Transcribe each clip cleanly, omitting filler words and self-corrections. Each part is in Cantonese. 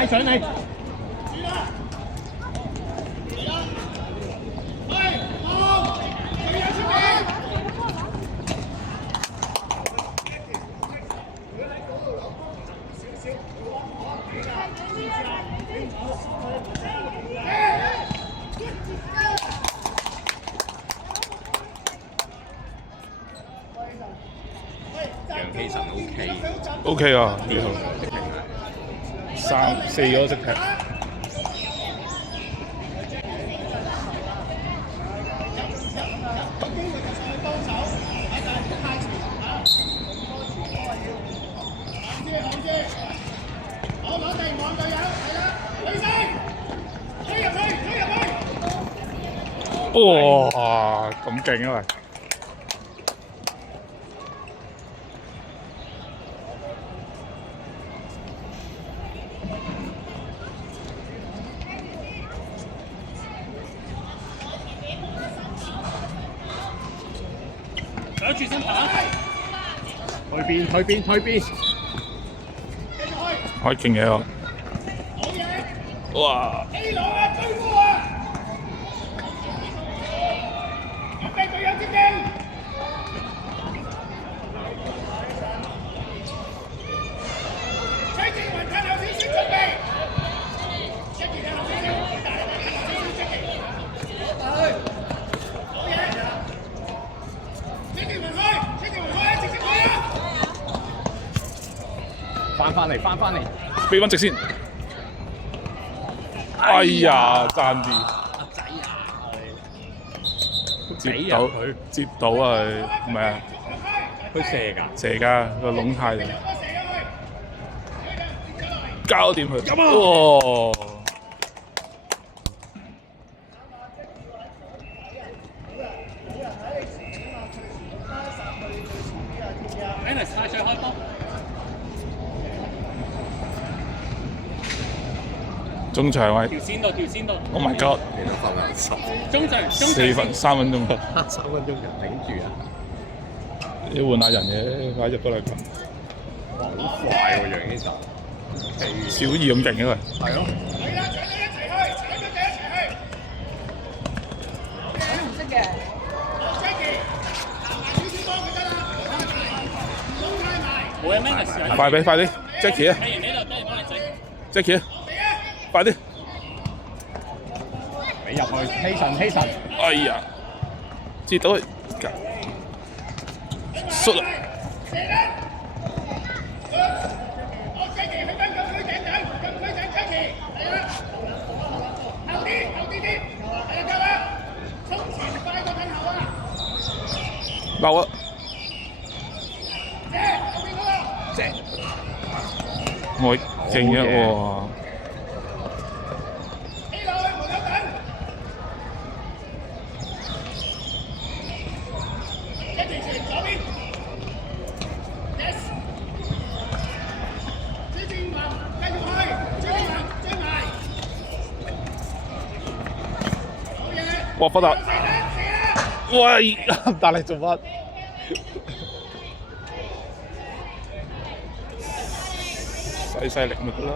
帶上嚟。楊希臣 OK 啊，幾好。4個識踢。哇！咁勁啊！喂！兩轉身打，退邊，開勁嘢喎！哇！翻返嚟，俾翻直先。哎呀，爭啲。阿仔啊，接到啊佢，唔係啊，佢射㗎，射㗎個籠太大，交掂佢。哇！Alex 帶上開波。中場位。條線度。Oh my god！幾多分啊？10。中場。3分鐘。3分鐘人頂住啊！要換下人嘅，快入咗嚟。好快喎，楊希臣。小二咁勁嘅佢。係咯。唔識嘅。冇嘢 Alex。快啲 ，Jackie 啊 ！Jackie 啊！快啲！俾入去，希臣。哎呀！接到佢，摔啦！漏啊！我勁嘅喎。哇！發達，喂，大力做乜？細力咪得啦。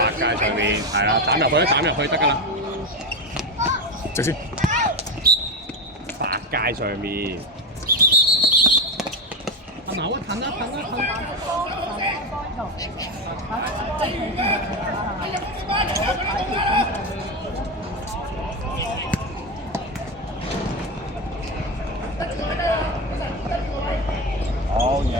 八界上面係啦，斬入去得㗎啦。直先。八界上面。騰啊！好嘢！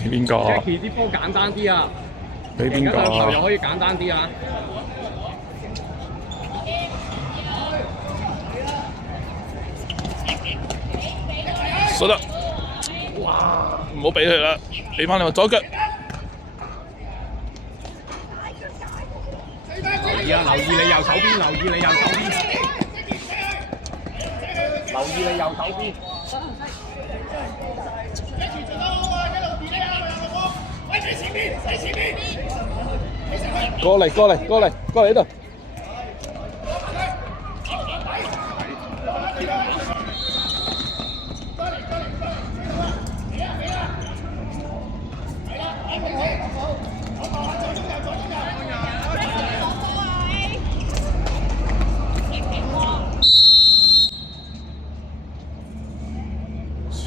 俾邊個 Jackie 啲波簡單啲啊！俾邊個而家兩球又可以簡單啲啊！掃得，哇！唔好俾佢啦，俾翻你個左腳。係啊，留意你右手邊，留意你右手邊，留意你右手邊。過嚟呢度。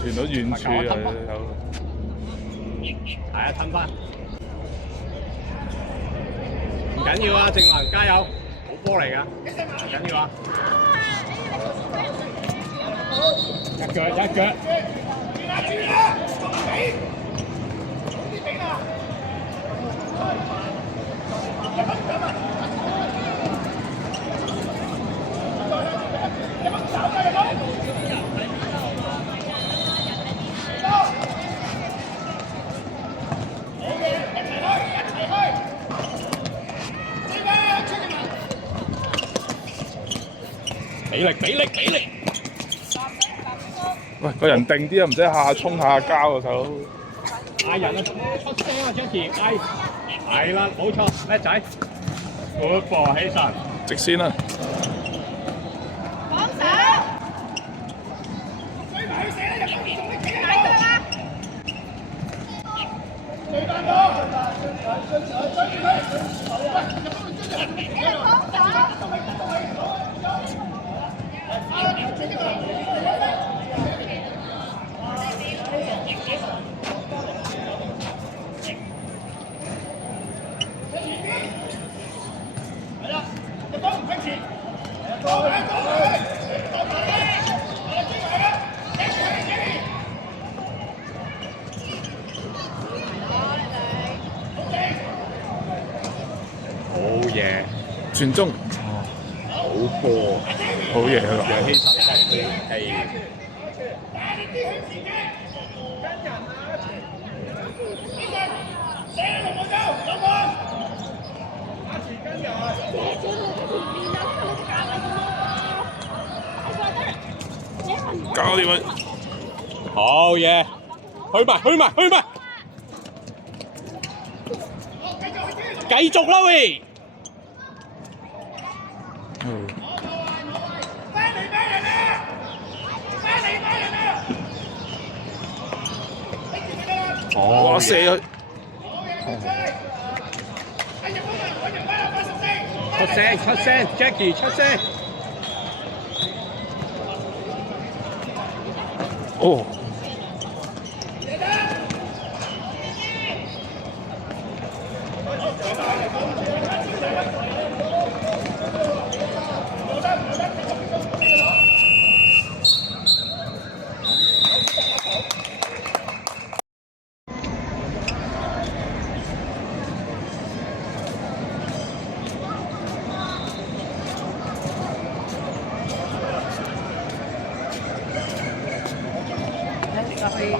傳到遠處啊！係啊，吞翻。唔緊要啊，正能加油，好波嚟㗎，唔緊要啊。一腳。俾力！喂，個人定啲啊，唔使下下衝下交啊，大佬。嗌人啊，出聲啊 ，Jackie！ 係啦，冇錯，叻仔。Good ball， 起身。直線啦。放手。大腳啊！好嘢，傳中。好波，好嘢啊！楊希實係。搞掂佢。好嘢，去埋，繼續啦喂！哇！射佢。出聲 ，Jackie 出聲。哦。咖啡。